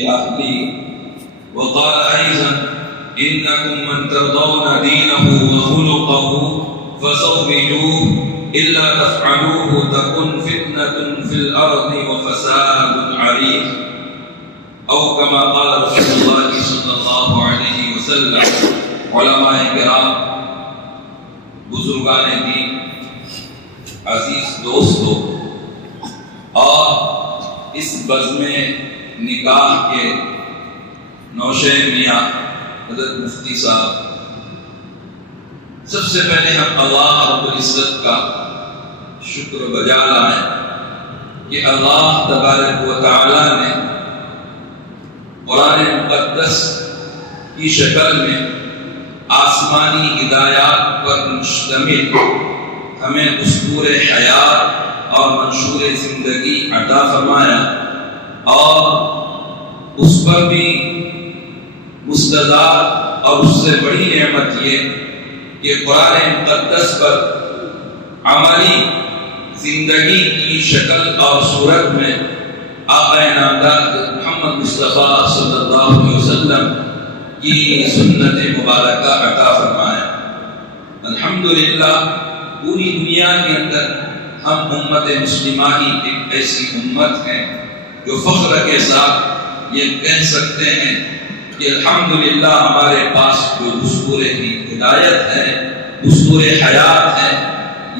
لأهله. وقال أيضا إنكم من ترضون دينه وخلقه فزوجوه إلا تفعلوه تكن فتنة في الأرض وفساد عريض أو كما قال رسول الله صلی اللہ علیہ وسلم. علماء کرام، بزرگان دین، عزیز دوستو، اور اس بزم نکاح کے نوشے میاں حضرت مفتی صاحب، سب سے پہلے ہم اللہ رب العزت کا شکر بجا لائیں کہ اللہ تبارک و تعالی نے قرآن مقدس کی شکل میں آسمانی ہدایات پر مشتمل ہمیں دستور حیات اور منشور زندگی عطا فرمایا، اور اس پر بھی مستضاف اور اس سے بڑی نعمت یہ کہ قرآن مقدس پر عملی زندگی کی شکل اور صورت میں آقا نامدار محمد مصطفیٰ صلی اللہ علیہ وسلم کی سنت مبارکہ عطا فرمایا. الحمدللہ پوری دنیا کے اندر ہم امت مسلمہ ہی ایک ایسی امت ہیں جو فخر کے ساتھ یہ کہہ سکتے ہیں کہ الحمدللہ ہمارے پاس جو دستور کی ہدایت ہے، دستور حیات ہے،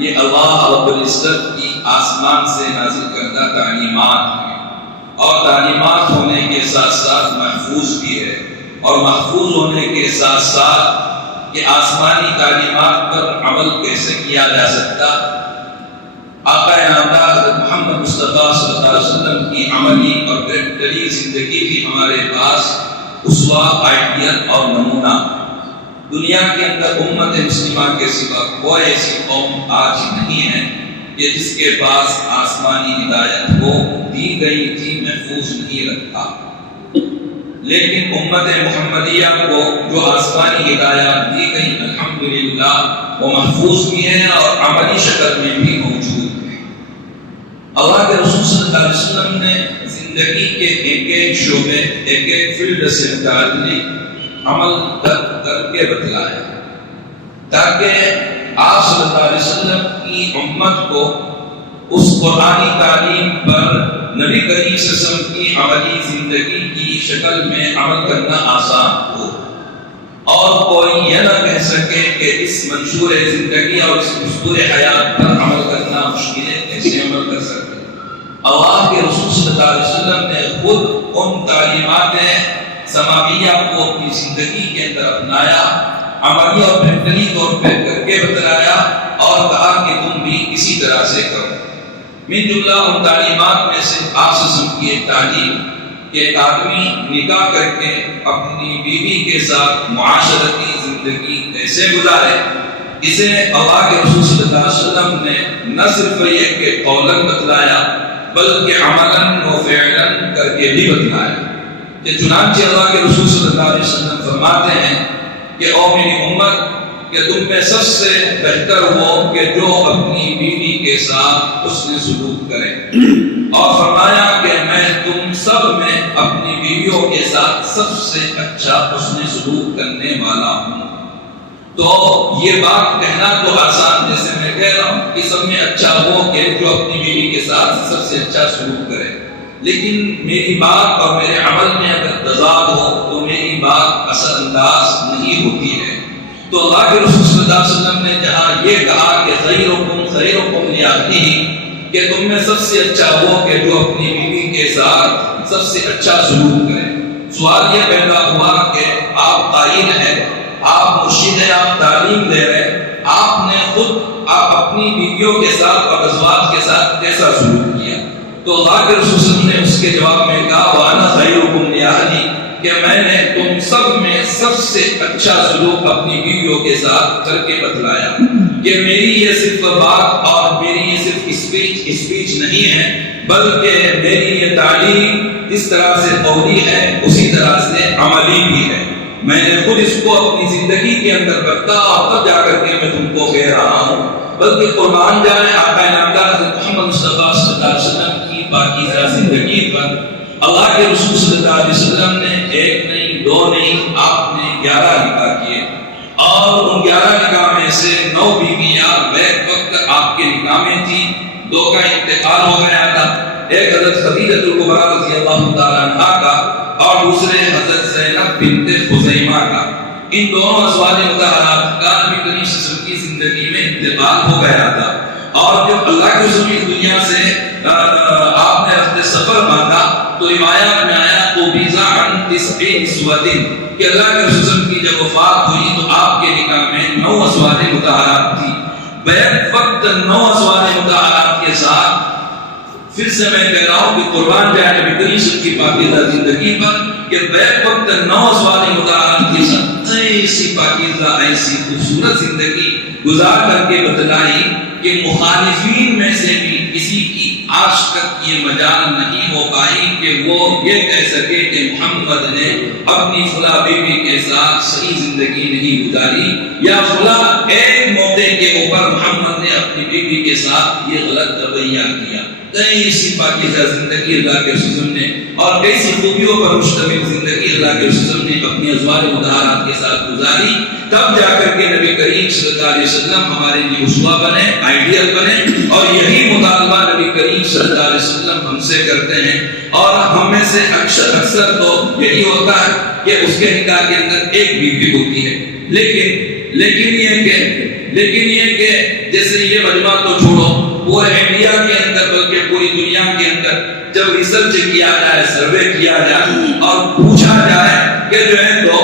یہ اللہ رب العزت کی آسمان سے نازل کردہ تعلیمات ہیں، اور تعلیمات ہونے کے ساتھ ساتھ محفوظ بھی ہے، اور محفوظ ہونے کے ساتھ ساتھ کہ آسمانی تعلیمات پر عمل کیسے کیا جا سکتا. آقا نامدار حضرت محمد مصطفیٰ صلی اللہ علیہ وسلم کی عملی اور کریکٹری زندگی بھی ہمارے پاس اسوہ، آئیڈیل اور نمونہ. دنیا کے اندر امت مسلمہ کے سوا کوئی ایسی قوم آج نہیں ہے کہ جس کے پاس آسمانی ہدایت وہ دی گئی تھی محفوظ نہیں رکھتا، لیکن امت محمدیہ کو جو آسمانی ہدایات دی گئی الحمدللہ وہ محفوظ بھی ہے اور عملی شکل میں بھی موجود ہے. اللہ کے رسول صلی اللہ علیہ وسلم نے زندگی کے ایک ایک شعبے، ایک ایک فیلڈ سے متعلق عمل کر کے بتلایا تاکہ آپ صلی اللہ علیہ وسلم کی امت کو اس قرآنی تعلیم پر نبی کریم صلی اللہ علیہ وسلم کی عملی زندگی کی شکل میں عمل کرنا آسان ہو، اور کوئی یہ نہ کہہ سکے کہ اس منشور زندگی اور اس دستور حیات پر عمل کرنا مشکل ہے، کیسے عمل کر سکتے. اللہ کے رسول صلی اللہ علیہ وسلم نے خود ان تعلیمات سماویہ کو اپنی زندگی کے اندر اپنایا، عملی اور پریکٹیکلی طور پہ کر کے بتلایا، اور کہا کہ تم بھی اسی طرح سے کرو. من جملہ ان تعلیمات میں سے آپ سے کی ایک تعلیم کہ ایک آدمی نکاح کر کے اپنی بیوی کے ساتھ معاشرتی زندگی کیسے گزارے، اسے اللہ کے رسول صلی اللہ علیہ وسلم نے نہ صرف یہ کہ قولاً بتلایا بلکہ عملاً و فعلاً کر کے بھی بتلایا. کہ چنانچہ اللہ کے رسول صلی اللہ علیہ وسلم فرماتے ہیں کہ او میری امت، کہ تم میں سب سے بہتر ہو کہ جو اپنی بیوی کے ساتھ حسن سلوک کرے، اور فرمایا کہ میں تم سب میں اپنی بیویوں کے ساتھ سب سے اچھا حسن سلوک کرنے والا ہوں. تو یہ بات کہنا تو آسان، جیسے میں کہہ رہا ہوں کہ سب میں اچھا ہو کہ جو اپنی بیوی کے ساتھ سب سے اچھا سلوک کرے، لیکن میری بات اور میرے عمل میں اگر تضاد ہو تو میری بات اثر انداز نہیں ہوتی ہے. تو اللہ کے رسول صلی اللہ علیہ وسلم نے جہاں یہ کہا کہ خیرکم لأہلہ، کہ تم میں سب سے اچھا وہ کہ جو اپنی بیوی کے ساتھ سب سے اچھا سلوک کرے، سوال یہ پیدا ہوا کہ آپ قائل ہیں، آپ مرشد ہیں، آپ تعلیم دے رہے ہیں، آپ نے خود آپ اپنی بیویوں کے ساتھ اور ازواج کے ساتھ کیسا سلوک کیا؟ تو اللہ کے رسول صلی اللہ علیہ وسلم نے اس کے جواب میں کہا وَأَنَا خَيْرُكُمْ لِأَهْلِي، کہ میں نے تم سب میں سب سے اچھا سلوک اپنی بیویوں کے ساتھ کر کے بتلایا. کہ میری یہ صرف بات اور میری یہ صرف اسپیچ نہیں ہے، بلکہ میری یہ تعلیم اس طرح سے قولی ہے اسی طرح سے عملی بھی ہے. میں نے خود اس کو اپنی زندگی کے اندر کرتا اور تب جا کر کے میں تم کو کہہ رہا ہوں. بلکہ قربان جائیں آقا نامدار محمد مصطفیٰ صلی اللہ علیہ وسلم کی پاکیزہ زندگی پر، اللہ کے رسول صلی اللہ علیہ وسلم نے ایک نہیں دو نہیں آپ نے 11 نکاح کیے اور ان 11 نکاح میں سے 9 بیویاں بیک وقت آپ کے نکاح میں تھی، 2 کا انتقال ہو گیا تھا، ایک حضرت خدیجہ الکبریٰ رضی اللہ تعالیٰ عنہا کا اور دوسرے حضرت زینب بنت خزیمہ کا۔ ان دونوں ازواج مطہرات کا نبی کریم صلی اللہ علیہ وسلم کی زندگی میں انتقال ہو گیا تھا، اور جب اللہ کے رسول اس دنیا سے آپ نے رخت سفر باندھا تو روایات میں آیا تو بیزا عن 90 نسوۃ کہ اللہ کے رسول کی جب وفات ہوئی تو آپ کے نکاح میں 9 ازواج مطہرات تھی۔ بیک وقت 9 ازواج مطہرات کے ساتھ پھر سے میں کہہ رہا ہوں کہ قربان جائے نبی کریم صلی اللہ علیہ وسلم کی پاکیزہ زندگی پر کہ بیک وقت 9 ازواج مطہرات کے ساتھ ایسی پاکیزہ ایسی خوبصورت زندگی گزار کر کے بتلائی کہ مخالفین میں سے بھی کسی کی آج تک یہ مجال نہیں ہو پائی کہ وہ یہ کہہ سکے کہ محمد نے اپنی فلاں بیوی کے ساتھ صحیح زندگی نہیں گزاری، یا فلاں ایک موقع کے اوپر محمد نے اپنی بیوی کے ساتھ یہ غلط رویہ کیا۔ ایسی پاکیزہ زندگی اللہ کے رسول نے اور کیسی خوبیوں پر مشتمل زندگی اللہ کے رسول نے اپنی ازواج مطہرات کے ساتھ گزاری، تب جا کر کے نبی کریم صلی اللہ علیہ وسلم ہمارے لیے اسوہ بنے، آئیڈیل بنے، اور یہی مطالبہ نبی کریم صلی اللہ علیہ وسلم ہم سے کرتے ہیں۔ اور ہم میں سے اکثر تو یہی ہوتا ہے کہ اس کے نکاح کے اندر ایک بیوی ہوتی ہے، لیکن یہ کہ جیسے یہ مجمع تو چھوڑو، پورے انڈیا کے اندر بلکہ پوری دنیا کے اندر جب ریسرچ کیا جائے، سروے کیا جائے اور پوچھا جائے کہ جو ہے تو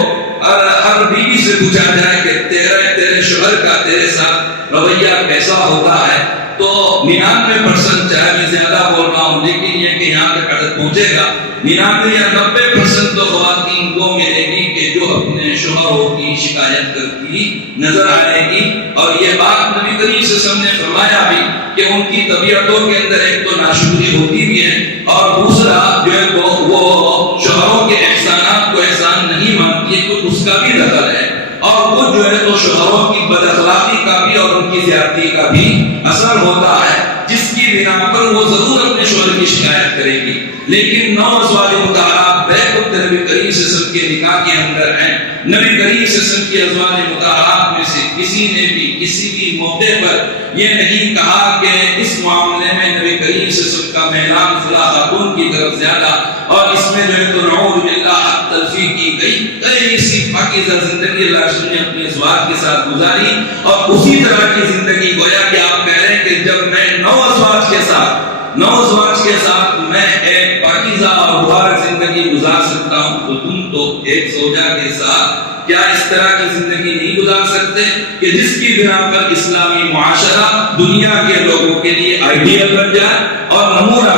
ہر بیوی سے پوچھا جائے کہ تیرے شوہر کا تیرے ساتھ رویہ کیسا ہوتا ہے، تو 99%، چاہے میں زیادہ بول رہا ہوں لیکن یہ کہ یہاں تک عدد پہنچے گا، 99 یا 90% تو خواتین کو ملے گی کہ جو اپنے شوہروں کی شکایت کرتی نظر آئے گی۔ اور یہ بات نبی کریم صلی اللہ علیہ وسلم نے فرمایا بھی کہ ان کی طبیعتوں کے اندر ایک تو ناشکری ہوتی بھی ہے، اور دوسرا جو ہے وہ شوہروں کے احسانات کو احسان نہیں مانتی ہے، تو اس کا بھی دخل ہے، اور وہ جو ہے تو شوہروں کی بد اخلاقی کا بھی اور ان کی زیادتی کا بھی اثر ہوتا ہے، جس کی بنا پر وہ ضرور اپنے شوہر کی شکایت کرے گی۔ لیکن 9 ازواج مطہرات بیک وقت نبی کریم صلی اللہ علیہ وسلم کے نکاح کے اندر ہیں۔ نبی کریم صلی اللہ علیہ وسلم کی ازواج مطہرات میں سے کسی نے بھی کسی بھی موقع پر یہ نہیں کہا کہ اس معاملے میں نبی کریم صلی اللہ علیہ وسلم کا میلان فلاں خاتون کی طرف زیادہ، اور اس میں جو ہے تو نعوذ باللہ حق تلفی کی گئی۔ ایسی پاکیزہ زندگی اللہ رسول نے اپنے ازواج کے ساتھ گزاری، اور اسی طرح کی زندگی گویا کہ آپ کہہ رہے ہیں کہ جب میں 9 ازواج کے ساتھ میں ایک پاکیزہ اور مبارک زندگی گزار سکتا ہوں، تو تم تو ایک زوجہ کے ساتھ کیا اس طرح کی زندگی نہیں گزار سکتے کہ جس کی بنا پر اسلامی معاشرہ دنیا کے لوگوں کے لیے آئیڈیل بن جائے اور نمونہ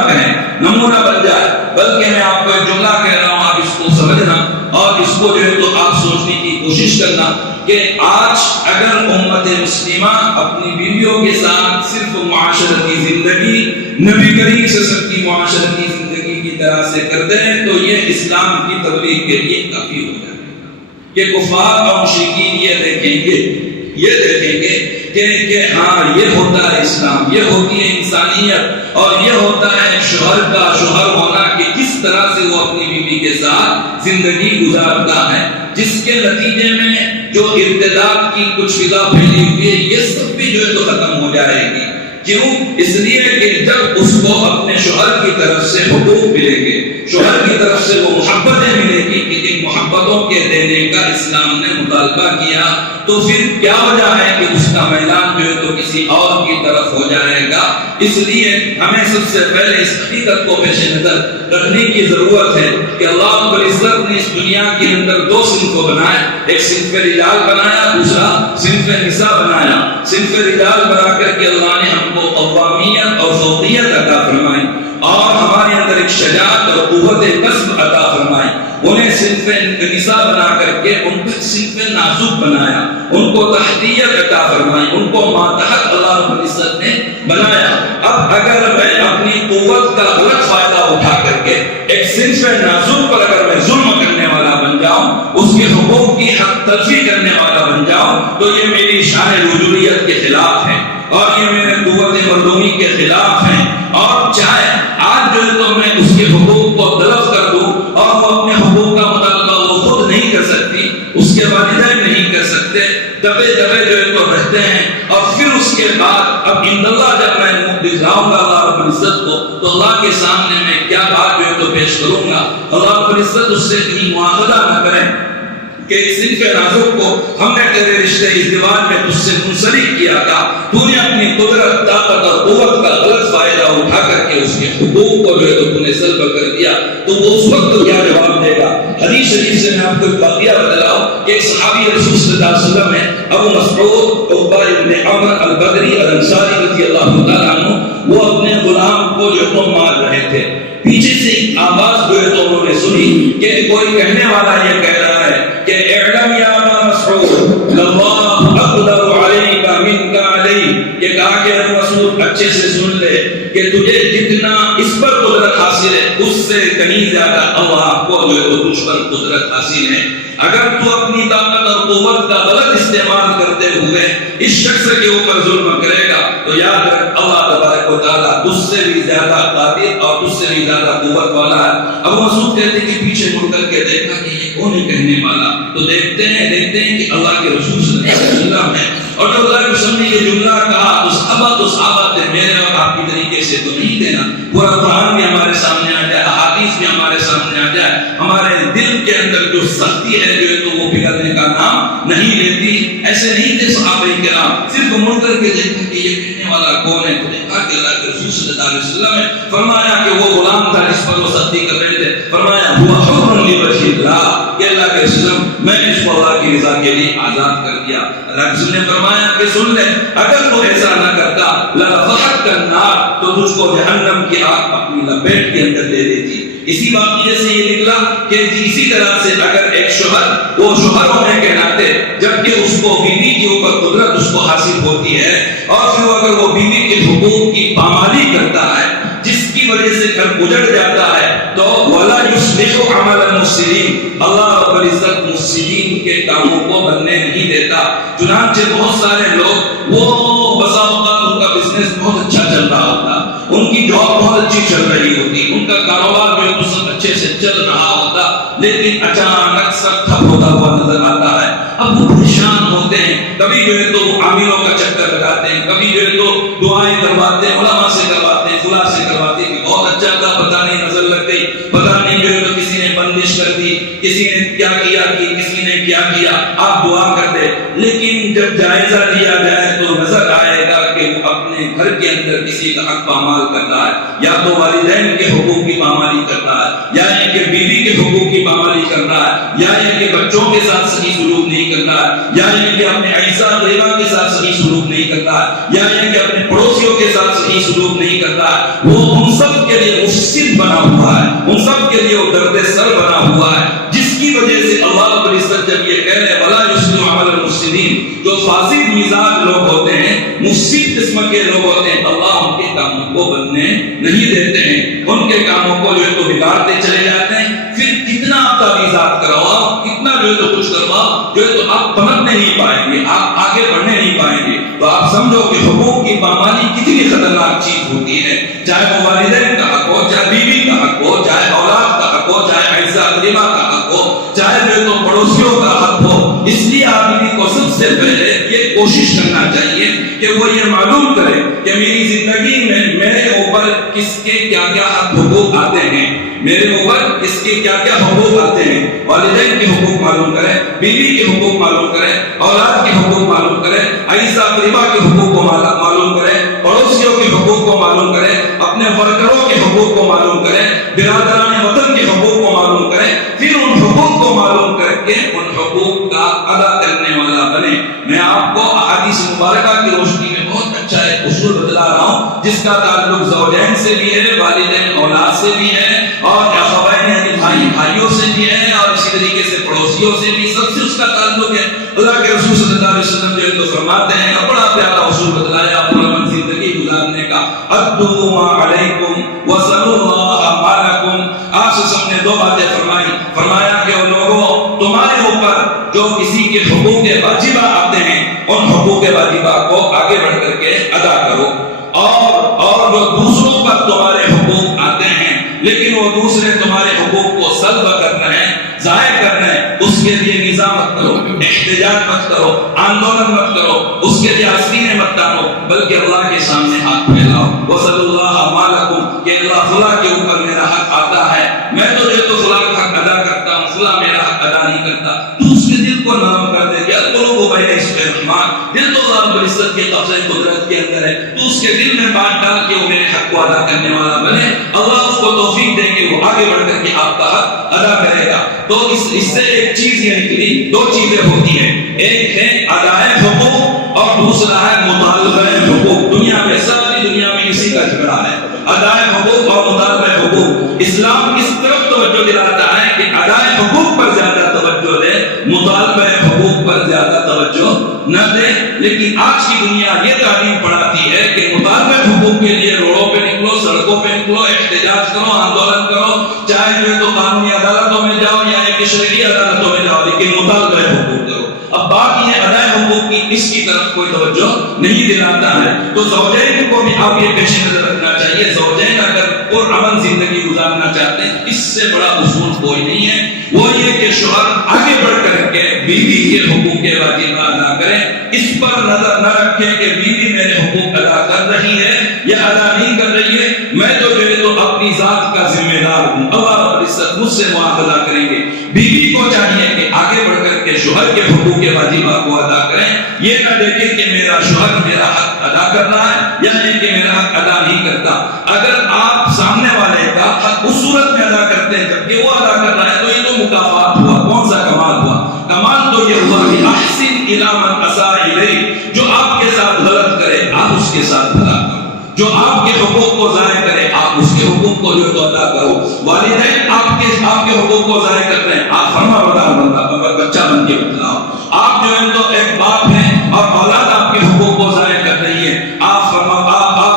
بن جائے؟ بلکہ میں آپ کو ایک جملہ کہہ رہا ہوں، آپ اس کو سمجھنا اور اس کو جو ہے تو آپ سوچنے کی کوشش کرنا کہ آج اگر امت مسلمہ اپنی بیویوں کے ساتھ صرف معاشرتی زندگی نبی کریم صلی اللہ علیہ وسلم کی معاشرتی زندگی کی طرح سے کرتے ہیں تو یہ اسلام کی تبلیغ کے لیے کافی ہو جائے گا کہ کفار اور مشرکین یہ دیکھیں گے کہ ہاں یہ ہوتا ہے اسلام، یہ ہوتی ہے انسانیت، اور یہ ہوتا ہے شوہر کا شوہر ہونا کہ کس طرح سے وہ اپنی بیوی کے ساتھ زندگی گزارتا ہے، جس کے نتیجے میں جو ارتداد کی کچھ فضا پھیلی ہوئی ہے یہ سب بھی جو ہے تو ختم ہو جائے گی۔ کیوں؟ اس لیے کہ جب اس کو اپنے شوہر کی طرف سے حقوق ملیں گے، شوہر کی طرف سے وہ محبتیں ملیں گی کہ جن محبتوں کے دینے کا اسلام نے مطالبہ کیا، تو پھر کیا وجہ ہے کہ اس کا میدان جو ہے تو کسی اور کی طرف ہو جائے گا۔ اس لیے ہمیں سب سے پہلے اس حقیقت کو پیش نظر رکھنے کی ضرورت ہے کہ اللہ رب العزت نے اس دنیا کے اندر 2 صنف کو بنایا، ایک صنف رجال بنایا، دوسرا صنف نساء بنایا۔ صنف رجال بنا کر کے اللہ نے ہم کو قوامیت اور فوقیت عطا فرمائی، اور ہمارے اندر ایک شجاعت اور قوت قصب عطا فرمائی۔ انہیں صنف نساء بنا کر کے ان کو صنف نازک بنایا، ان کو تحتیت عطا فرمائی، ان کو ماتحت اللہ رب العزت نے بنایا۔ اب اگر میں اپنی قوت کا غلط فائدہ اٹھا کر کے ایک صنف نازک پر اگر میں ظلم کرنے والا بن جاؤں، اس کے حقوق کی حق تلفی کرنے والا بن جاؤں، تو یہ میری شان رجولیت کے خلاف ہے، اور یہ میرے قوت مردمی کے خلاف ہیں۔ اور چاہے آج جو ہے تو میں اس کے حقوق کو طلب کے بعد اب ان اللہ جب میں منہ دکھلاؤں گا اللہ رب العزت کو تو اللہ کے سامنے میں کیا بات جو ہے تو پیش کروں گا. اللہ رب العزت اس سے کہیں مواخذہ نہ کریں کہ صنف نازک کو ہم نے تیرے رشتے ازدواج میں تجھ سے منسلک کیا تھا, تو نے اپنی قدرت طاقت اور قوت کا غلط فائدہ اٹھا کر کے اس کے حقوق کو جو ہے تو نے سلب کر دیا, تو وہ اس وقت کیا جواب دے گا. حدیث شریف سے میں آپ کو ایک واقعہ بتلاؤں کہ ایک صحابی رسول صلی اللہ علیہ وسلم ہے ابو مسعود عقبہ بن عمر البدری الانصاری رضی اللہ تعالیٰ عنہ, وہ اپنے غلام کو جو تو مار رہے تھے. پیچھے سے ایک آواز جو ہے تو انہوں نے سنی کہ کوئی کہنے والا یہ کہہ رہا ہے کہ اعلم یا ابا مسعود اللہ اقدر علیک منک علی, یہ کہا کہ ابو مسعود اچھے سے سن لے کہ تجھے جتنا اس پر قدرت حاصل ہے اس سے کہیں زیادہ اللہ کو جو ہے تجھ پر قدرت حاصل ہے. اگر تو اپنی طاقت اور قوت کا غلط استعمال کرتے ہوئے اس شخص کے اوپر ظلم کرے گا تو یاد رکھ اللہ تبارک و تعالیٰ تجھ سے بھی زیادہ قادر اور تجھ سے بھی زیادہ قوت والا ہے. ابو مسعود کہتے ہیں کہ پیچھے مڑ کر کے دیکھا کہ یہ کون ہے کہنے والا, تو دیکھتے ہیں کہ اللہ کے رسول صلی اللہ علیہ وسلم ہے. اور جو اللہ کے رسول نے یہ جملہ کہا تو صحابہ تھے میرے اور آپ کی طریقے سے تو نہیں تھے نا. پورا قرآن بھی ہمارے سامنے آ جائے, احادیث بھی ہمارے سامنے آ جائے, ہمارے دل کے اندر جو سختی ہے جو ہے تو وہ پگھلنے کا نام نہیں لیتی. ایسے نہیں تھے صحابہ کرام, صرف مڑ کر کے دیکھا کہ یہ کہنے والا کون ہے, تو دیکھا کہ اللہ کے رسول صلی اللہ علیہ وسلم ہے. فرمایا کہ وہ غلام تھا جس پر وہ سختی کر رہے تھے, فرمایا ہوا حر لوجہ اللہ, کہ اللہ کے رسول میں نے اس کو اللہ کی رضا کے لیے آزاد کر دیا. اللہ کے رسول نے فرمایا کہ سن لے, اگر تو ایسا نہ کرتا لَلَفَحَتْكَ النَّارُ, تو تجھ کو جہنم کی آگ اپنی لپیٹ کے اندر لے دیتی. اسی واقعے سے یہ نکلا کہ اسی طرح سے اگر ایک شوہر وہ شوہر ہونے کے ناطے جبکہ اس کو بیوی کے اوپر قدرت اس کو حاصل ہوتی ہے اور پھر اگر وہ بیوی کے حقوق کی پامالی کرتا ہے جس کی وجہ سے گھر اجڑ جاتا ہے تو وَلَا يُصْلِحُ عَمَلَ الْمُفْسِدِينَ, اللہ رب العزت مفسدین کے کاموں کو بننے نہیں دیتا. چنانچہ بہت سارے لوگ وہ بسا اوقات ان کا بزنس بہت اچھا چل رہا ہوتا, ان کی جاب بہت اچھی چل رہی ہوتی, ان کا کاروبار جو ہے سب اچھے سے چل رہا ہوتا, لیکن اچانک سب ٹھپ ہوتا ہوا نظر آتا ہے. اب وہ پریشان ہوتے ہیں, کبھی جو ہے تو عاملوں کا چکر لگاتے ہیں, کبھی جو ہے تو دعائیں کرواتے ہیں, علماء سے کرواتے ہیں, فلاں سے کرواتے ہیں کہ بہت اچھا تھا, پتہ نہیں نظر لگ گئی, پتہ نہیں جو ہے تو کسی نے بندش کر دی, کسی نے کیا کیا کہ کسی نے کیا کیا, آپ دعا کر دے. لیکن جب جائزہ لیا جائے تو نظر آئے گا کہ وہ اپنے گھر کے اندر کسی کا حق پامال کرتا ہے, یا تو والدین کے حقوق کی پامالی کرتا ہے, یا یہ کہ بیوی کے حقوق کی پامالی کر رہا ہے, یا یہ کہ بچوں کے ساتھ صحیح سلوک نہیں کر رہا ہے, یا یہ کہ اپنے عیسیٰ غیبہ کے ساتھ صحیح سلوک نہیں کر رہا ہے, یا یہ کہ اپنے پڑوسیوں کے ساتھ صحیح سلوک نہیں کر رہا ہے. وہ ان سب کے لیے مفسد بنا ہوا ہے, ان سب کے لیے وہ درد سر بنا ہوا ہے, جس کی وجہ سے اللہ رب العزت جب یہ کہہ رہے وَلَا يُصْلِحُ عَمَلَ الْمُفْسِدِينَ, جو فاسد مزاج لوگ ہوتے ہیں, مفسد قسم کے لوگ ہوتے ہیں, اللہ ان کے کاموں کو بننے نہیں دیتے ہیں, ان کے کاموں کو جو ہے تو بگاڑتے چلے جاتے ہیں. پھر کتنا آپ تعویذات کرواؤ, کتنا جو ہے تو کچھ کرواؤ, جو ہے تو آپ پنپنے نہیں پائیں گے, آپ آگے بڑھنے نہیں پائیں گے. تو آپ سمجھو کہ حقوق کی پامالی کتنی خطرناک چیز ہوتی ہے, چاہے وہ والدین کا حق ہو, چاہے بیوی کا حق ہو, چاہے اولاد کا حق ہو, چاہے عیسیٰ غیبہ کا حق ہو, چاہے جو ہے تو پڑوسیوں کا حق ہو. اس لیے آدمی کو سب سے پہلے یہ کوشش کرنا چاہیے کہ وہ یہ معلوم کرے کہ میری زندگی میں میرے اوپر کس کے کیا کیا حق حقوق آتے ہیں, میرے اوپر کس کے کیا کیا حقوق آتے ہیں. والدین کے حقوق معلوم کریں, بیوی کے حقوق معلوم کریں, اولاد کے حقوق معلوم کریں, عیسیٰ غیبہ کے حقوق کو معلوم کریں, پڑوسیوں کے حقوق کو معلوم کریں, اپنے ورکروں کے حقوق کو معلوم کریں, برادران وطن کے حقوق کو معلوم کریں. پھر ان حقوق کو معلوم کر کے ان حقوق کا ادا کرنے والا بنے. میں آپ کو احادیث مبارکہ کی روشنی میں بہت اچھا ایک اصول بتلا رہا ہوں جس کا تعلق زوجین سے بھی ہے, والدین اولاد سے بھی ہے, اور اخوین یعنی بھائی بھائیوں سے بھی ہے, اور اسی طریقے سے پڑوسیوں سے بھی, سب سے اس کا تعلق ہے. اللہ کے رسول صلی اللہ علیہ وسلم جو ہے تو فرماتے ہیں, بڑا پیارا اصول بتلایا پرامن زندگی گزارنے کا, ادوا ما علیکم وصلوا اللہ ما لکم. آپ سے سب نے دو باتیں فرمائی, فرمایا کہ لوگوں تمہارے اوپر جو کسی کے حقوق واجبہ آتے ہیں ان حقوق واجبہ کو آگے بڑھ کر کے ادا کرو, اور جو دوسروں پر تمہارے حقوق آتے ہیں لیکن وہ دوسرے تمہارے حقوق کو سلب کر رہے ہیں, ضائع کر رہے ہیں, اس کے لیے نظامت کرو, احتجاج مت کرو، آندولن مت کرو، اس کے لیے آستینیں مت تانو، بلکہ اللہ کے سامنے ہاتھ پھیلاؤ، وصلی اللہ مالکم، کہ اللہ فلاں کے اوپر میرا حق آتا ہے، میں تو جو تو فلاں کا حق ادا کرتا ہوں، فلاں میرا حق ادا نہیں کرتا، تو اس کے دل کو نرم کر دے کہ القلوب بین اصبع الرحمن، دل تو اللہ رب العزت کے قبضہ قدرت کے اندر ہے، تو اس کے دل میں بات ڈال کے وہ میرے حق کو ادا کرنے والا بنے، اللہ اس کو توفیق دیں گے، وہ آگے بڑھ کر کے آپ کا حق ادا کرے گا۔ تو اس سے ایک چیز یہ نکلی، دو چیزیں ہوتی ہیں، ایک ہے ادائے حقوق اور دوسرا ہے مطالبہ حقوق۔ دنیا میں ساری دنیا میں اسی کا جھگڑا ہے، ادائے حقوق اور مطالبہ حقوق۔ اسلام اس طرف توجہ دلاتا ہے کہ ادائے حقوق پر زیادہ توجہ دے، مطالبہ حقوق پر زیادہ توجہ نہ دے، لیکن آج کی دنیا یہ تعلیم پڑھاتی ہے کہ مطالبہ حقوق کے لیے روڈوں پہ نکلو، سڑکوں پہ نکلو، احتجاج کرو، آندولن کرو، چاہے جو تو قانونی عدالتوں میں جاؤ یا ایک شرعی عدالتوں میں جاؤ، لیکن مطالبہ حقوق کرو۔ اب بات یہ ادائے حقوق کی، اس کی طرف کوئی توجہ نہیں دلاتا ہے، تو زوجین کو بھی آپ یہ پیش نظر رکھنا چاہیے، زوجین اگر پرامن زندگی گزارنا چاہتے ہیں، اس سے بڑا اصول کوئی نہیں ہے، وہ یہ کہ شوہر آگے بڑھ کر کے بیوی کے حقوق کے واجبات ادا کریں، اس پر نظر نہ رکھیں کہ بیوی میرے حقوق ادا کر رہی ہے یا ادا نہیں کر رہی ہے، میں تو جو ہے تو اپنی ذات کا ذمہ دار ہوں، اللہ رب العزت مجھ سے مواخذہ کریں گے۔ بیوی کو چاہیے کہ آگے بڑھ کر کے شوہر کے حقوق کے واجبات کو ادا کریں، یہ نہ دیکھیں کہ میرا شوہر میرا حق ادا کر رہا ہے یا نہیں کہ میرا حق ادا نہیں کرتا۔ اگر آپ سامنے والے کا حق اس صورت میں ادا کرتے ہیں جبکہ وہ ادا کر رہا ہے، تو یہ تو مکافات ہوا، کون سا کمال ہوا؟ کمال تو یہ ہوا کہ احسن الی من اساء الیک، جو آپ کے ساتھ غلط کرے آپ اس کے ساتھ بھلا کرو، جو آپ کے حقوق کو ضائع کرے آپ اس کے حقوق کو جو تو ادا کرو۔ والدین آپ کے حقوق کو ضائع کر رہے ہیں، آپ فرما بردار بچہ بن کے بتلاؤ۔ آپ جو ہے تو ایک باپ ہیں اور اولاد آپ کے حقوق کو ضائع کر رہی ہے، آپ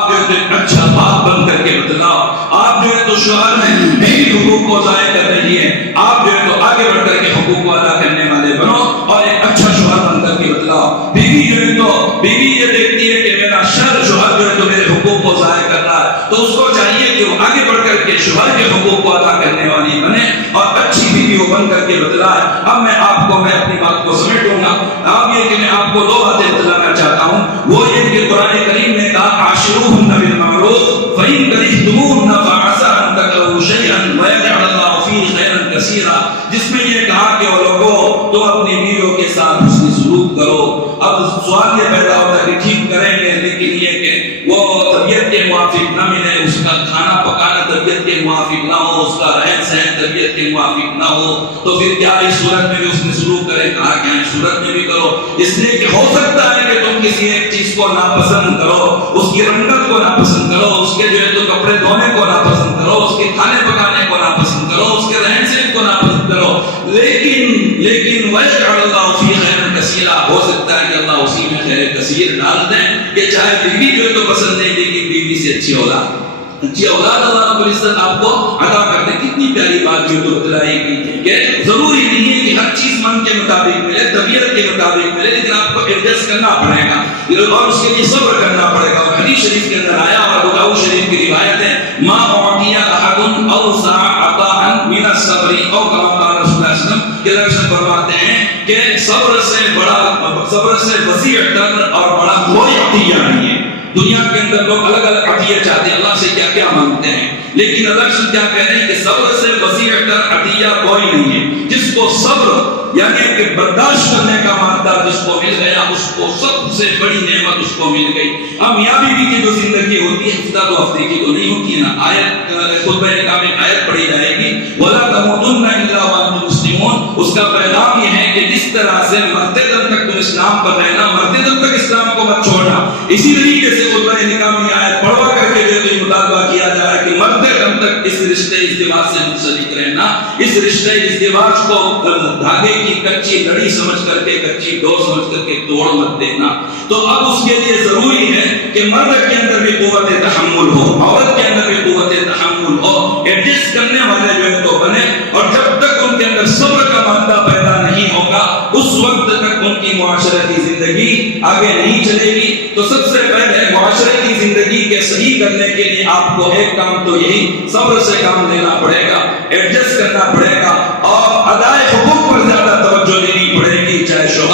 جو ہے تو ایک اچھا باپ بن کر کے بتلاؤ۔ آپ جو ہے تو شوہر میں میری حقوق کو ضائع کر رہی ہے، آپ جو ہے تو آگے بڑھ کر کے حقوق کو ادا کرنے والے بنو اور ایک اچھا شوہر بن کر کے بتلاؤ۔ بیوی جو ہے تو بیوی یہ دیکھتی ہے کہ میرا شوہر جو ہے تو میرے حقوق کو ضائع کر رہا ہے، تو اس کو چاہیے کہ وہ آگے بڑھ کر کے شوہر کے حقوق کو ادا کرنے والی بنے اور اچھی بیوی کو بن کر کے بتلائے۔ اب میں اپنی بات کو سمیٹوں گا، اب یہ کہ میں آپ کو دو باتیں بتلانا چاہتا ہوں، وہ یہ کہ قرآن کریم نے کہا عاشروہن بالمعروف فإن کرہتموہن فعسى أن تکرہوا شیئا ویجعل اللہ فیہ خیرا کثیرا، جس میں یہ کہا کہ وہ لوگوں تم اپنی بیویوں کے ساتھ حسن سلوک کرو۔ اب سوال یہ پیدا ہوتا ہے کہ ٹھیک کریں گے، لیکن یہ کہ وہ طبیعت کے موافق نہ ملے، اس کا کھانا پکانا طبیعت کے موافق نہ ہو، اس کا رہن سہن طبیعت کے موافق نہ ہو، تو پھر کیا اس صورت میں بھی اس نے سلوک کرے؟ کہا کہ اس صورت میں بھی کرو، اس لیے کہ ہو سکتا ہے کہ تم کسی ایک چیز کو ناپسند کرو، اس کی رنگت کو ناپسند کرو، اس کے جو ہے تو کپڑے دھونے کو ناپسند کرو، اس کے کھانے پکانے کو ناپسند کرو، اس کے رہن سہن کو ناپسند کرو، لیکن وَيَجْعَلَ اللَّهُ فِيهِ خَيْرًا كَثِيرًا، ہو سکتا ہے کہ اللہ اسی میں خیر کثیر ڈال دیں کہ چاہے بیوی جو ہے تو پسند نہیں، لیکن بیوی سے اچھی اولاد اللہ رب العزت آپ کو عطا کرتے۔ کتنی پیاری بات جو تو بتلائی گئی تھی کہ ضروری نہیں ہے کہ ہر چیز من کے مطابق ملے، طبیعت کے مطابق ملے، لیکن آپ کو ایڈجسٹ کرنا پڑے گا اور اس کے لیے صبر کرنا پڑے گا۔ اور حدیث شریف کے اندر آیا اور ابو داؤد شریف کی روایت ہے، ما اعطی احد اوسع عطاء من الصبر او کما قال رسول اللہ صلی اللہ علیہ وسلم، کہ رسول فرماتے ہیں کہ صبر سے وسیع تر اور بڑا کوئی عطیہ نہیں ہے۔ دنیا کے اندر لوگ الگ الگ عطیہ چاہتے ہیں، اللہ سے کیا کیا مانگتے ہیں، لیکن اللہ سے کیا کہہ رہے ہیں کہ صبر سے وسیع تر عطیہ کوئی نہیں ہے۔ جس کو صبر یعنی کہ برداشت کرنے کا مادہ جس کو مل گیا، اس کو سب سے بڑی نعمت اس کو مل گئی۔ اب میاں بیوی کی جو زندگی ہوتی ہے ہفتہ دو ہفتے کی تو نہیں ہوتی ہے نا۔ آیت خطبہ نکاح میں آیت پڑھی جائے گی، وَلَا تَمُوتُنَّ إِلَّا وَأَنْتُمْ مُسْلِمُونَ، اس کا پیغام یہ ہے کہ جس طرح سے مرتے دم تک تم اسلام پر رہنا، مرتے دم تک اسلام کو مت چھوڑنا، اسی طریقے سے خطبہ نکاح میں آیت پڑھوا کر کے جو یہ مطالبہ کیا جا رہا ہے کہ مرتے دم تک اس رشتے ازدواج سے منسلک رہنا، اس رشتے ازدواج کو دھاگے کی کچی لڑی سمجھ کر کے، کچی ڈور سمجھ کر کے توڑ مت دینا۔ تو اب اس کے لیے ضروری ہے کہ مرد کے اندر بھی قوت تحمل ہو، عورت کے اندر بھی قوت تحمل ہو، ایڈجسٹ کرنے والے جو ہے تو بنے، اور جب تک ان کے اندر صبر کا مادہ پیدا نہیں ہوگا اس وقت تک ان کی معاشرتی زندگی آگے نہیں چلے گی۔ تو سب سے پہلے معاشرتی زندگی کے صحیح کرنے کے لیے آپ کو ایک کام تو یہی صبر سے کام لینا پڑے گا، ایڈجسٹ کرنا پڑے گا اور ادائے حقوق پر زیادہ توجہ دینی پڑے گی، چاہے شوہر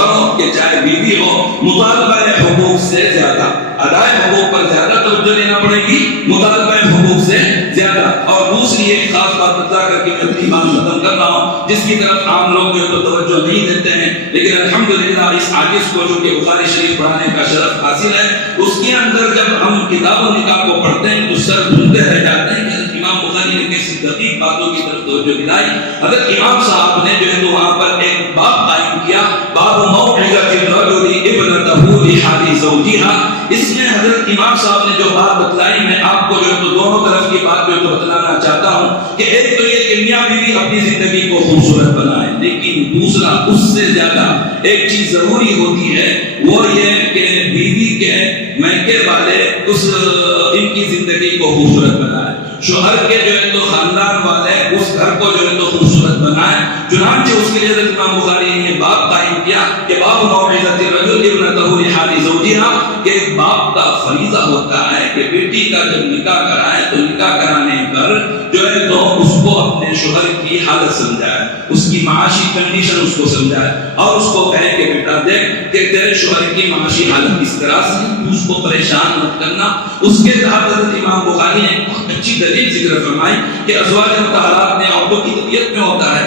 مطالبہ حقوق سے زیادہ، ادائے حقوق پر زیادہ توجہ دینا پڑے گی، مطالبہ حقوق سے زیادہ۔ اور دوسری ایک خاص بات بتا کر کے میں اپنی بات ختم کر رہا ہوں، جس کی طرف عام لوگ جو ہے تو توجہ نہیں دیتے ہیں، لیکن الحمدللہ اس حدیث کو جو کہ بخاری شریف پڑھانے کا شرف حاصل ہے، اس کے اندر جب ہم کتاب و نکاح کو پڑھتے ہیں تو سر ڈھونڈتے رہ جاتے ہیں کہ حضرت امام بخاری نے کیسی دقیق باتوں کی طرف توجہ دلائی۔ حضرت امام صاحب نے جو ہے تو وہاں پر ایک باب قائم کیا، باب موعظۃ الرجل ابنتہ لحال زوجہا۔ اس میں حضرت امام صاحب نے جو بات بتلائی، میں آپ کو جو ہے تو دونوں طرف کی بات جو ہے تو بتلانا چاہتا ہوں کہ ایک تو یہ کہ میاں بیوی اپنی زندگی کو خوبصورت بنائیں، لیکن دوسرا اس سے زیادہ ایک چیز ضروری ہوتی ہے، وہ یہ کہ بیوی کے میکے والے ان کی زندگی کو خوبصورت بنائیں، شوہر کے جو ہے تو خاندان والے اس گھر کو جو ہے تو خوبصورت بنائیں۔ چنانچہ اس کے لیے حضرت امام بخاری نے یہ باب قائم کیا کہ باب موعظۃ الرجل ابنتہ لحال زوجہا، کہ ایک باپ کا فریضہ ہوتا ہے کہ بیٹی کا جب نکاح کرائے تو نکاح کرانے پر جو ہے تو اس کو اپنے شوہر کی حالت سمجھائے، اس کی معاشی کنڈیشن اس کو سمجھائے، اور اس کو کہے کہ بیٹا دیکھ کہ تیرے شوہر کی معاشی حالت اس طرح سے، تو اس کو پریشان مت کرنا۔ اس کے تحت حضرت امام بخاری نے بہت اچھی دلیل ذکر فرمائی کہ ازواج مطہرات میں عورتوں کی طبیعت میں ہوتا ہے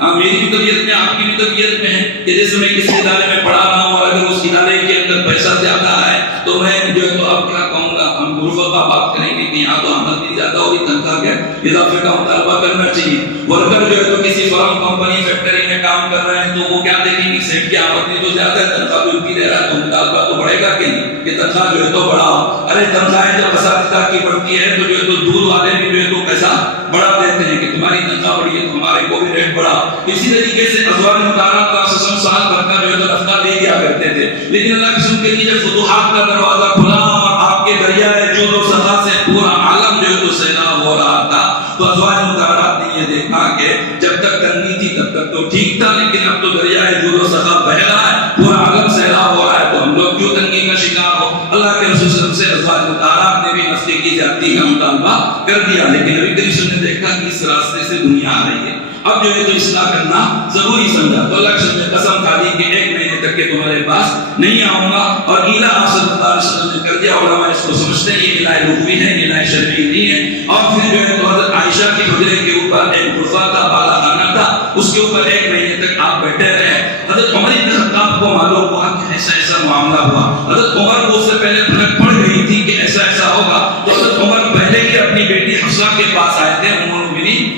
میری بھی طبیعت میں، آپ کی بھی طبیعت میں ہے کہ جیسے میں کسی ادارے میں پڑھا رہا ہوں اور اگر اس ادارے کے اندر پیسہ زیادہ ہے تو میں جو ہے تو اب کیا کہوں گا، ہم غربت بات کریں گے کہ یہاں تو آمدنی زیادہ ہوگی، تنخواہ کے اضافے کا مطالبہ کرنا چاہیے۔ ورکر جو ہے تو کسی فرم کمپنی فیکٹری میں کام کر رہے ہیں تو وہ کیا دیکھیں گے، سیٹ کی آمدنی تو زیادہ ہے، تنخواہ تو اتنی دے رہا ہے تو مطالبہ تو بڑھے گا کہ نہیں کہ تنخواہ جو ہے تو بڑھاؤ۔ ارے تنخواہیں جب اساتذہ کی بڑھتی ہے تو جو ہے تو دودھ والے بھی جو ہے تو پیسہ بڑھا دیتے ہیں کہ تمہاری تنخواہ بڑھی ہے تو ہمارے کو بھی ریٹ بڑھا۔ اسی طریقے سے ازواج مطہرات کا سال بھر کا جو ہے تو نفقہ دے دیا کرتے تھے، لیکن اللہ کے رسول کے لیے جب فتوحات کا دروازہ کھلا اور آپ کے دریائے جود و سخا سے پورا عالم جو ہے تو سیلاب ہو رہا تھا، تو ازواج مطہرات نے یہ دیکھا کہ جب تک تنگی تھی تب تک تو ٹھیک تھا، لیکن اب تو دریائے جود و سخا بہہ رہا ہے، پورا عالم سیلاب ہو رہا ہے، تو ہم لوگ کیوں تنگی کا شکار ہو۔ اللہ کے رسول صلی اللہ علیہ وسلم سے ازواج مطہرات نے بھی نفقے کی زیادتی کا مطالبہ کر دیا، لیکن نبی کریم صلی اللہ علیہ وسلم نے دیکھا کہ اس راستے سے دنیا آ رہی ہے، اب جو ہے تو اصلاح کرنا ضروری سمجھا، تو اللہ کے رسول نے قسم کھا دی کہ 1 مہینے تک کہ تمہارے پاس نہیں آؤں گا، اور ایلا آپ صلی اللہ علیہ وسلم نے کر دیا۔ علماء اس کو سمجھتے ہیں یہ الہ لغوی ہے، یہ الہ شرعی نہیں ہے۔ اور پھر جو ہے تو حضرت عائشہ کی حجرے کے اوپر ایک غرفہ تھا، بالا خانہ تھا، اس کے اوپر 1 مہینے تک آپ بیٹھے رہے۔ حضرت عمر بن خطاب کو معلوم ہوا کہ ایسا ایسا معاملہ ہوا، حضرت عمر کو اس سے پہلے بھنک پڑ گئی تھی کہ ایسا ایسا ہوگا، تو حضرت عمر پہلے ہی اپنی بیٹی حفصہ کے پاس آئے تھے،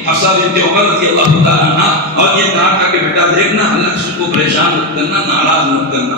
حفصہ بنت عمر رضی اللہ تعالیٰ عنہ، اور یہ کہا تھا کہ بیٹا دیکھنا اللہ سے کو پریشان مت کرنا، ناراض مت کرنا،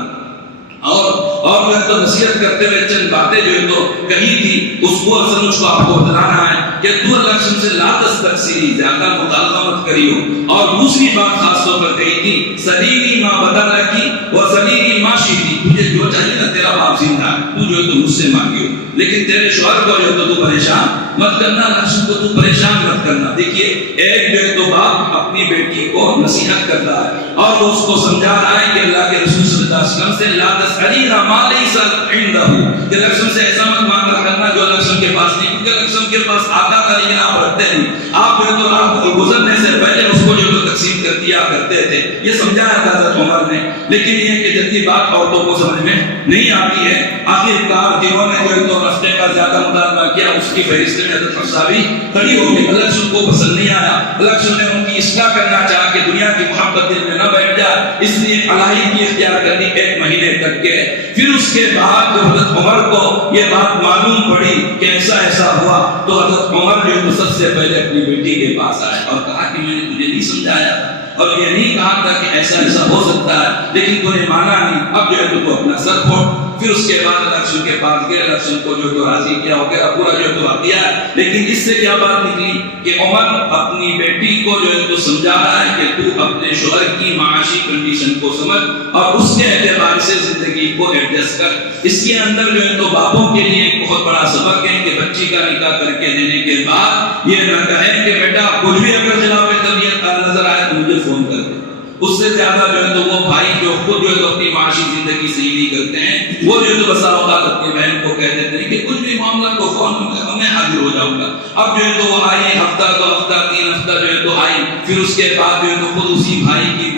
اور جو ہے تو نصیحت کرتے ہوئے چند باتیں جو ہے تو کہی تھی، اس کو اصل مجھ کو آپ کو بتلانا ہے کہ تو اللہ سے لا تستکثری، زیادہ مطالبہ مت کریو۔ اور دوسری بات خاص طور پر کہی تھی، سلیمی ما بدا لکی و سلیمی ما شئتی، تجھے جو چاہیے نا، تیرا باپ زندہ ہے، تو جو ہے تو مجھ سے مانگیو، لیکن تیرے شوہر کو جو ہے تو پریشان مت کرنا، نفس کو تو پریشان مت کرنا۔ دیکھیے ایک جو ہے تو باپ اپنی بیٹی کو نصیحت کرتا ہے اور اس کو سمجھا رہا ہے کہ اللہ کے رسول صلی اللہ علیہ وسلم سے لا تسألی ما لیس عنده، کہ اللہ کے رسول سے ایسا مت مانگا کرنا جو اللہ کے رسول کے پاس نہیں، کیونکہ اللہ کے رسول کے پاس آتا تھا لیکن آپ رکھتے نہیں، آپ جو ہے تو آپ گزرنے سے پہلے اس کو جو ہے تو تقسیم کر دیا کرتے تھے۔ یہ سمجھایا تھا حضرت عمر نے، لیکن یہ کہ جتنی بات عورتوں کو سمجھ میں نہیں آتی ہے، آخر کار جنہوں نے جو ہے تو رفتے کا زیادہ مطالبہ کیا، اس کی فہرست میں حضرت حفصہ بھی کھڑی ہو گئی۔ اللہ رسول کو پسند نہیں آیا، اللہ رسول نے ان کی اصلاح کرنا چاہا کہ دنیا کی محبت دل میں نہ بیٹھ جائے، اس لیے علیحدگی اختیار کر دی 1 مہینے تک کے۔ پھر اس کے بعد جب حضرت عمر کو یہ بات معلوم پڑی کہ ایسا ایسا ہوا، تو حضرت عمر جو ہے سب سے پہلے اپنی بیٹی کے پاس آئے اور کہا کہ میں نے تجھے نہیں سمجھایا تھا اور یہ نہیں کہا تھا کہ ایسا ایسا ہو سکتا ہے، لیکن تو نے مانا نہیں، اب جو ہے تو اپنا سر پھوڑ۔ پھر اس کے بعد اللہ رسول کے پاس گئے، اللہ رسول کو جو تو راضی کیا وغیرہ پورا جو تو دیا ہے، لیکن اس سے کیا بات نکلی کہ عمر اپنی بیٹی کو جو ہے تو سمجھا رہا ہے کہ تو اپنے شوہر کی معاشی کنڈیشن کو سمجھ اور اس کے اعتبار سے زندگی کو ایڈجسٹ کر۔ اس کے اندر جو ہے تو باپوں کے لیے ایک بہت بڑا سبق ہے کہ بچی کا نکاح کر کے دینے کے بعد یہ نہ کہیں کہ بیٹا کچھ بھی اگر خلاف طبیعت کا نظر آئے تو مجھے فون کر دے، اس سے زیادہ جو ہے تو وہ بھائی جو خود جو ہے تو اپنی معاشی زندگی صحیح نہیں کرتے ہیں، وہ جو ہے تو بسا اوقات اپنی بہن کو کہہ دیتے ہیں کہ کچھ بھی معاملہ کو فون میں حاضر ہو جاؤں گا. اب جو ہے تو وہ آئی ہفتہ دو ہفتہ تین ہفتہ جو ہے تو آئی، پھر اس کے بعد جو ہے تو خود اسی بھائی کی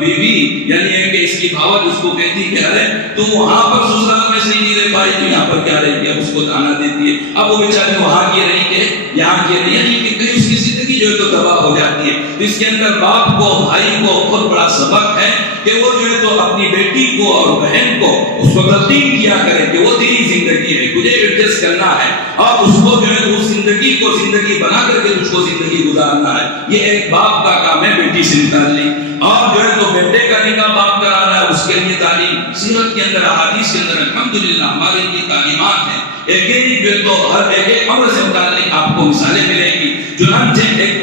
بیوی یعنی کہ اس کی بھاوت اس کو کہتی کہ ارے تم وہاں پر سسرال میں صحیح نہیں رہ پائی تو یہاں پر کیا رہی ہے، اس کو تانا دیتی ہے. اب وہ بیچاری وہاں کی رہی کہ یہاں کی رہی، یعنی کہ کہیں اس کی زندگی جو ہے تو تباہ ہو جاتی ہے. اس کے اندر باپ کو بھائی کو بہت بڑا سبق ہے کہ وہ جو ہے تو اپنی بیٹی کو اور بہن کو اس کو تلقین کیا کرے کہ وہ تیری زندگی ہے، تجھے ایڈجسٹ کرنا ہے اور اس کو جو ہے تو اس زندگی کو زندگی بنا کر کے تجھ کو زندگی گزارنا ہے. یہ ایک باپ کا کام ہے بیٹی سے متعلق. اور جو ہے تو بیٹے کا نکاح باپ کرا رہا ہے، اس کے لیے تعلیم سیرت کے اندر احادیث کے اندر الحمدللہ ہمارے لیے تعلیمات ہیں. ایک ایک جو ہے تو ہر ایک امر سے متعلق آپ کو مثالیں ملیں گی. چنانچہ ایک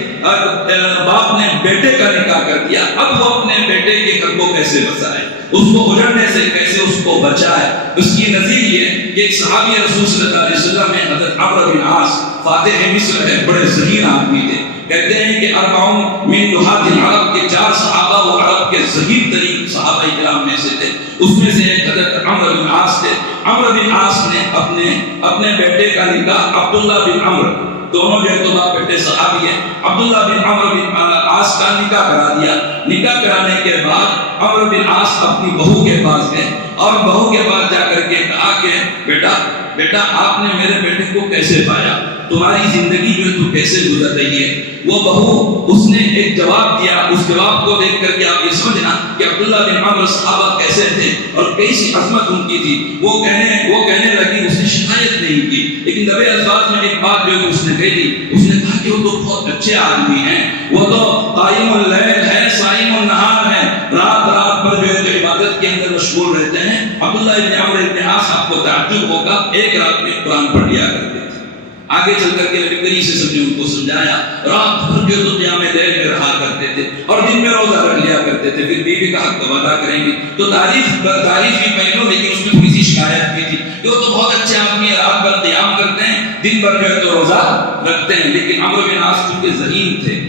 باپ نے بیٹے کا نکاح کر دیا، اب وہ اپنے بیٹے کے گھر کو کیسے بسائے، اس کو اجڑنے سے کیسے اس کو بچائے. اس کی نظیر یہ کہ ایک صحابی رسول صلی اللہ علیہ وسلم میں حضرت عمرو بن عاص فاتح مصر ہے، بڑے ذہین آدمی تھے. کہتے ہیں کہ اربعون من دہات العرب کے 4 صحابہ وہ عرب کے ذہین ترین صحابہ کرام میں سے تھے. اس میں سے ایک حضرت عمرو بن عاص تھے. عمرو بن عاص نے اپنے بیٹے کا نکاح عبداللہ بن عمرو، دونوں جو ہے تو باپ بیٹے صحابی ہیں، عبداللہ بن عمرو بن عاص کا نکاح کرا دیا. نکاح کرانے کے بعد عمرو بن عاص اپنی بہو کے پاس گئے اور بہو کے پاس جا کر کے کہا کہ بیٹا آپ نے میرے بیٹے کو کیسے پایا، تمہاری زندگی جو ہے تو کیسے گزر رہی ہے. وہ بہو اس نے ایک جواب دیا، اس جواب کو دیکھ کر کے آپ یہ سمجھنا کہ عبداللہ بن عمرو صحابہ کیسے تھے اور کیسی عظمت ان کی تھی. وہ کہنے لگی، اس نے شکایت نہیں کی لیکن دبے الفاظ میں ایک بات جو ہے اس نے کہی تھی. اس نے کہا کہ وہ تو بہت اچھے آدمی ہیں، وہ تو قائم اللیل ہے صائم النہار ہے، رات بھر جو ہے تو عبادت کے اندر مشغول رہتے ہیں. عبداللہ بن عمرو بن عاص آپ کو تعجب ہوگا ایک رات میں قرآن پڑھ لیا کرتے تھے. آگے چل کر کے نبی کریم سے سب نے ان کو سمجھایا. رات بھر جو تو قیام لیل میں رہا کرتے تھے اور دن میں روزہ رکھ لیا کرتے تھے. پھر بیوی کا حق ادا کریں گے تو تعریف بھی پہلو، لیکن اس میں تھوڑی سی شکایت بھی تھی کہ وہ تو بہت اچھے آدمی ہیں، رات بھر قیام کرتے ہیں، دن بھر جو ہے تو روزہ رکھتے ہیں. لیکن عمرو بن عاص چونکہ ذہین تھے،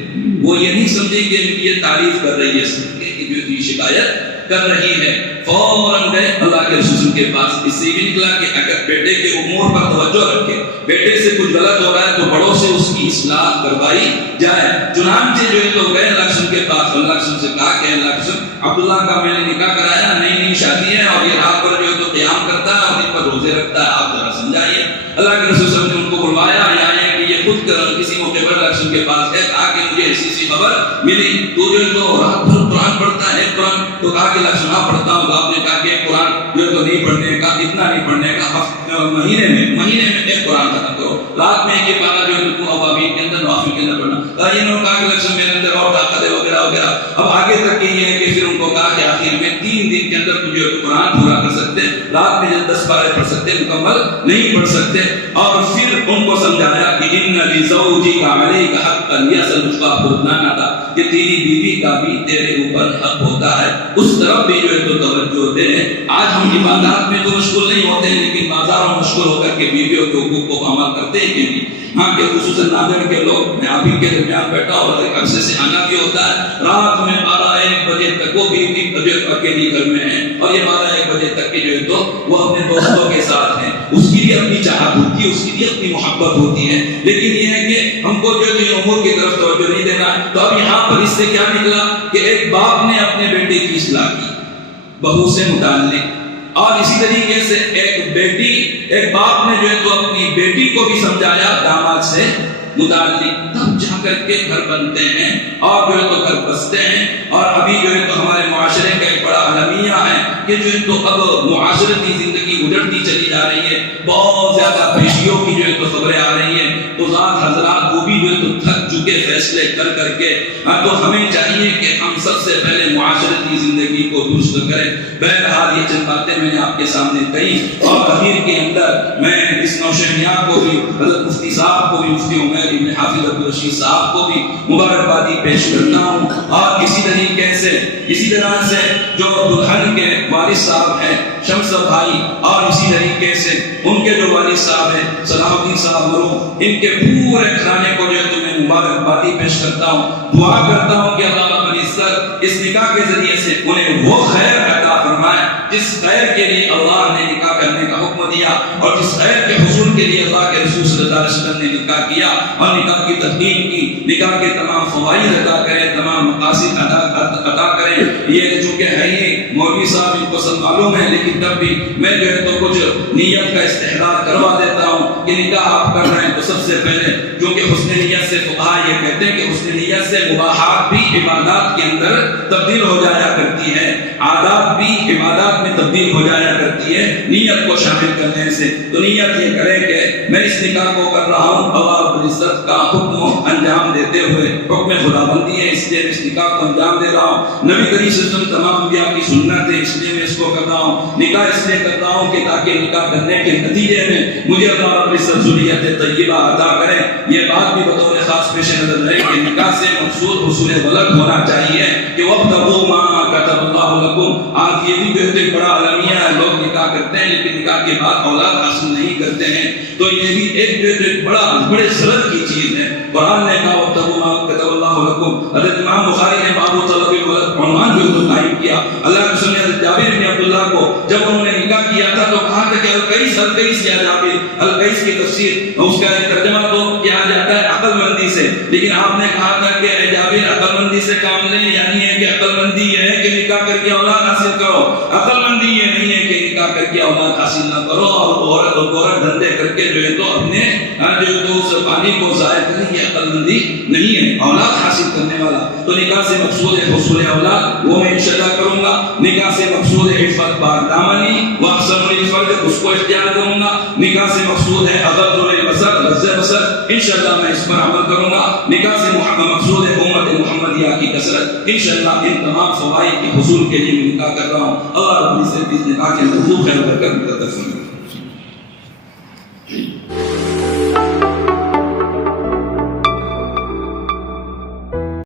وہ یہ نہیں سمجھے کہ یہ تعریف کر رہی ہے کہ جو یہ شکایت کر رہی ہے. فوراً گئے اللہ کے رسول کے پاس. اس سے بھی نکلا کہ اگر بیٹے کے امور پر توجہ رکھے، بیٹے سے کچھ غلط ہو رہا ہے تو بڑوں سے اس کی اصلاح کروائی جائے. چنانچہ جو ہے تو گئے اللہ کے رسول کے پاس. اللہ کے رسول سے کہا کہ اللہ کے رسول عبداللہ کا میں نے نکاح کرایا، نئی شادی ہے اور یہ رات پر جو ہے تو قیام کرتا ہے اور دن پر روزے رکھتا ہے، آپ ذرا سمجھائیے. اللہ کے رسول صلی اللہ علیہ وسلم نے ان کو بلوایا. یعنی کہ یہ خود کسی موقع پر اللہ کے رسول کے پاس گئے، کہا کہ مجھے ایسی خبر ملی، تو جو ہے تو رات بھر قرآن پڑھتا ہے. قرآن تو کہا کہ اللہ سنا پڑھتا ہوں. آپ نے کہا کہ قرآن جو تو نہیں پڑھنے کا، اتنا نہیں پڑھنے کا، مہینے میں ایک قرآن ختم کرو. رات میں یہ پارا جو ہے اوابین کے اندر نوافل کے اندر پڑھنا. یہ انہوں نے کہا کہ لفظ میرے اندر اور طاقت ہے وغیرہ وغیرہ. اب آگے تک یہ ہے کہ پھر ان کو کہا کہ آخر میں 3 دن کے اندر تجھے قرآن پورا کر سکتے، رات میں جب 10 پارے پڑھ سکتے، مکمل نہیں پڑھ سکتے. اور پھر ان کو سمجھایا کہ ان لزوجک علیک حقا، یہ اصل اس کا خودنانا تھا کہ تیری بیوی کا بھی تیرے اوپر حق ہوتا ہے، اس طرف بھی جو ہے تو توجہ دے. آج ہم عبادات میں تو مشغول نہیں ہوتے ہیں لیکن بازاروں میں مشغول ہو کر کے بیویوں کے حقوق کو عمل کرتے ہیں کہ نہیں. ہاں کہ خصوصاً ناظرین کے لوگ، میں آپ ہی کے درمیان بیٹھا اور ایک عرصے سے آنا بھی ہوتا ہے. رات میں 12-1 بجے تک وہ بیوی اکیلی گھر میں ہیں اور یہ 12-1 بجے تک جو ہے تو وہ اپنے دوستوں کے ساتھ ہیں. اس کی بھی اپنی چاہت ہوتی ہے، اس کی بھی اپنی محبت ہوتی ہے، لیکن یہ ہے کہ ہم کو جو ہے امور کی طرف توجہ نہیں دینا. تو اب یہاں پر اس سے کیا نکلا کہ ایک باپ نے اپنے بیٹے کی اصلاح کی بہو سے متعلق، اور اسی طریقے سے ایک باپ نے جو ہے تو اپنی بیٹی کو بھی سمجھایا داماد سے متعلق. تب جا کر کے گھر بنتے ہیں اور جو ہے تو گھر بستے ہیں. اور ابھی جو ہے تو ہمارے معاشرے کا ایک بڑا المیہ ہے کہ جو ہے تو اب معاشرتی زندگی اجڑتی چلی جا رہی ہے. بہت زیادہ پیشیوں کی جو ہے تو خبریں آ رہی ہیں. قضات حضرات وہ بھی جو ہے تو تھک چکے فیصلے کر کے. تو ہمیں چاہیے کہ ہم سب سے پہلے معاشرتی زندگی کو درست کریں. بہرحال یہ چند باتیں میں نے آپ کے سامنے کہی اور اخیر کے اندر میں اس نوشہریاں کو بھی، حضرت مفتی صاحب کو بھی، مفتی عمر ابن حافظ عبدالرشید صاحب کو بھی مبارکبادی پیش کرتا ہوں. اور اسی طرح سے جو دلہن کے والد صاحب ہیں شمس بھائی، اور اسی طریقے سے ان کے جو والد صاحب ہیں صلاح الدین صاحب مرحوم، ان کے پورے گھرانے کو جو ہے تمہیں مبارکبادی پیش کرتا ہوں، دعا کرتا ہوں کہ اللہ رب العزت اس نکاح کے ذریعے سے انہیں وہ خیر عطا فرمائے جس خیر کے لیے اللہ نے نکاح کرنے کا حکم دیا، اور جس خیر کے حصول کے لیے اللہ کے رسول صلی اللہ علیہ وسلم نے نکاح کیا اور نکاح کی تدبیر کی، نکاح کے تمام فوائد عطا کریں، تمام مقاصد عطا کریں۔ یہ چونکہ ہے ہی مولوی صاحب ان کو سب معلوم ہے، لیکن تب بھی میں جو ہے تو کچھ نیت کا استحضار کروا دیتا ہوں کہ نکاح آپ کر رہے ہیں تو سب سے پہلے کیونکہ حسن نیت سے فقہا یہ کہتے ہیں کہ حسن نیت سے مباحات بھی عبادات کے اندر تبدیل ہو جایا کرتی ہے، عادات بھی عبادات میں تبدیل ہو جایا کرتی ہے نیت کو شامل کرنے سے۔ تو نیت یہ کریں کہ میں اس نکاح کو کر رہا ہوں اللہ رب العزت کا حکم انجام دیتے ہوئے، حکم خداوندی ہے اس لیے اس نکاح کو انجام دے رہا ہوں، نبی کریم صلی اللہ علیہ وسلم تمام انبیاء کی سنت ہے اس لیے میں اس کو کر رہا ہوں، نکاح اس لیے کر رہا ہوں کہ تاکہ نکاح کرنے کے نتیجے میں مجھے اللہ رب العزت ذریت طیبہ عطا کرے۔ یہ بات بھی بطور خاص پیش نظر رہے کہ نکاح سے مقصود حصول ولد ہونا چاہیے کہ وَابْتَغُوا مَا كَتَبَ اللَّهُ لَكُمْ۔ آج یہ بھی جو ایک بڑا المیہ ہے، لوگ نکاح کرتے ہیں لیکن نکاح کے بعد اولاد حاصل نہیں کرتے ہیں، تو یہ بھی ایک بڑے ضرورت کی چیز ہے۔ قرآن نے کہا وَابْتَغُوا مَا كَتَبَ اللَّهُ لَكُمْ۔ حضرت امام بخاری نے باب طلب الولد عنوان بھی قائم کیا۔ اللہ کے رسول نے حضرت جابر بن عبداللہ کو جب انہوں نے نکاح کیا تھا تو کہا تھا کہ القیس یا جابر، القیس کی تفسیر اس کا ترجمہ تو کیا جاتا ہے عقل مندی سے، لیکن آپ نے کہا تھا کہ اے جابر عقل مندی سے کام لیں، یعنی ہے کہ عقل مندی یہ ہے کہ نکاح کر کے اولاد حاصل کرو، عقل مندی یہ نہیں ہے کہ نکاح کر کے اولاد حاصل نہ کرو اور عورت دھندے کر کے جو ہے تو اپنے جو اس پانی کو ضائع کریں، یہ عقل مندی نہیں ہے۔ اولاد حاصل کرنے والا تو نکاح سے مقصود ہے حصول اولاد، وہ میں انشاءاللہ کروں گا۔ نکاح سے مقصود ہے عفت پاک دامنی، واحسن الفرج، اس کو اختیار کروں گا۔ نکاح سے مقصود ہے غض البصر، غض بصر، انشاءاللہ میں اس پر عمل کروں گا۔ نکاح سے مقصود ہے امت محمدیہ کی کثرت، انشاءاللہ ان تمام فوائد کے حصول کے لیے میں نکاح کر رہا ہوں۔ اللہ رب العزت اس نکاح کے حقوق خیر برکت عطا فرمائے۔